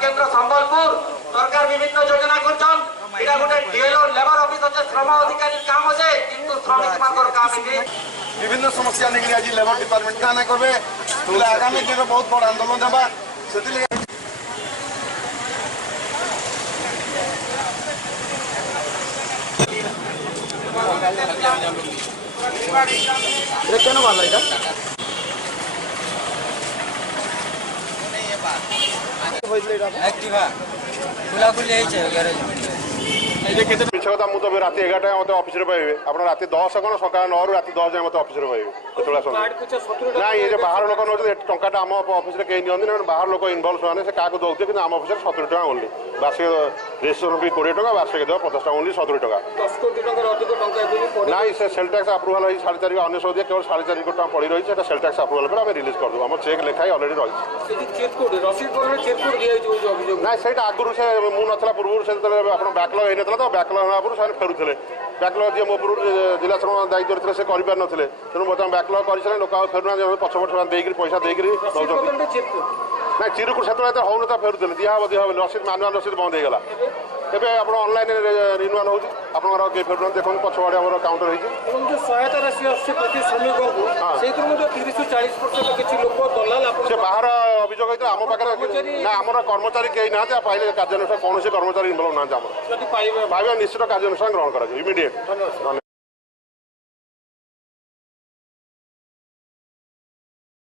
केन्द्र संबलपुर सरकार विभिन्न योजना करछन इटा गोटे डीएलओ लेबर ऑफिस আছে শ্রম अधिकारी काम আছে কিন্তু শ্রমিক মানकर काम नहीं विभिन्न समस्या नहीं आज लेबर डिपार्टमेंट का करबे तो आगामी दिन बहुत बड़ आंदोलन जबा सेति केन वाला इटा एक्टिवा खुलाखुली मिछकथा मुझे रात 11 मत ऑफिस पाइबे आप रात 10 कौन सका 9 रु रात 10 जाए मत ऑफिस पाइबे ना ये बाहर लोक नौ टाटा आम ऑफिस कहीं नि बाहर लोक इनवल्व मैंने से क्या दौते कि आम ऑफिस 70 टका ओनली बार्षिक रेजिस्ट्रेशन फी 20 टका बार्षिक देव 50 टका ओनली 70 टका ना से सेल टैक्स अप्रूवाल हो 4.5 अन्य सब केवल 4.5 कोटी पड़ रही है सेल टैक्स अप्रूवाल पर रिलीज कर देव आम चेक लिखाई अलरेडी रही ना से आगुरी से मुझे नाला पूर्व से बैकलग होता तो बैकलग होगा से फेरुले बैकलग जी मो पूर्व जिला श्रम दायित्व थे से कर तेणु बर्तमान बैकलग कर लोक फेरुना पछपट देकर पैसा देकर ना चिरुकुर से हो ना फेरुले दिहा रसीद मानुआल रसीद बंद होगा ଏବେ ଆପଣ ଅନଲାଇନ୍ ରିନ୍ୟୁଆଲ୍ ହେଉଛି ଆପଣଙ୍କର କେହି ଫେରୁନାହାନ୍ତି ଦେଖନ୍ତୁ ପଛପଟେ ଆମର କାଉଣ୍ଟର ହେଇଛି ଏବଂ ଯେଉଁ ସହାୟତା ରାଶି ଆସୁଛି ପ୍ରତି ଶ୍ରମିକଙ୍କୁ ସେଇଥିରୁ ମଧ୍ୟ 30-40% କିଛି ଲୋକ ଦଲାଲ ସେ ବାହାର ଅଭିଯୋଗ ହେଇଥିଲା ଆମ ପାଖରେ ନା ଆମର କର୍ମଚାରୀ କେହି ନାହାନ୍ତି ଆଉ ପାଇଲେ କାର୍ଯ୍ୟାନୁଷ୍ଠାନ କୌଣସି କର୍ମଚାରୀ ଇନଭଲ୍ଭ ନାହାନ୍ତି ଆମର ଯଦି ପାଇବେ ନିଶ୍ଚିତ କାର୍ଯ୍ୟାନୁଷ୍ଠାନ ଗ୍ରହଣ କରାଯିବ ଇମିଡ଼ିଏଟ୍।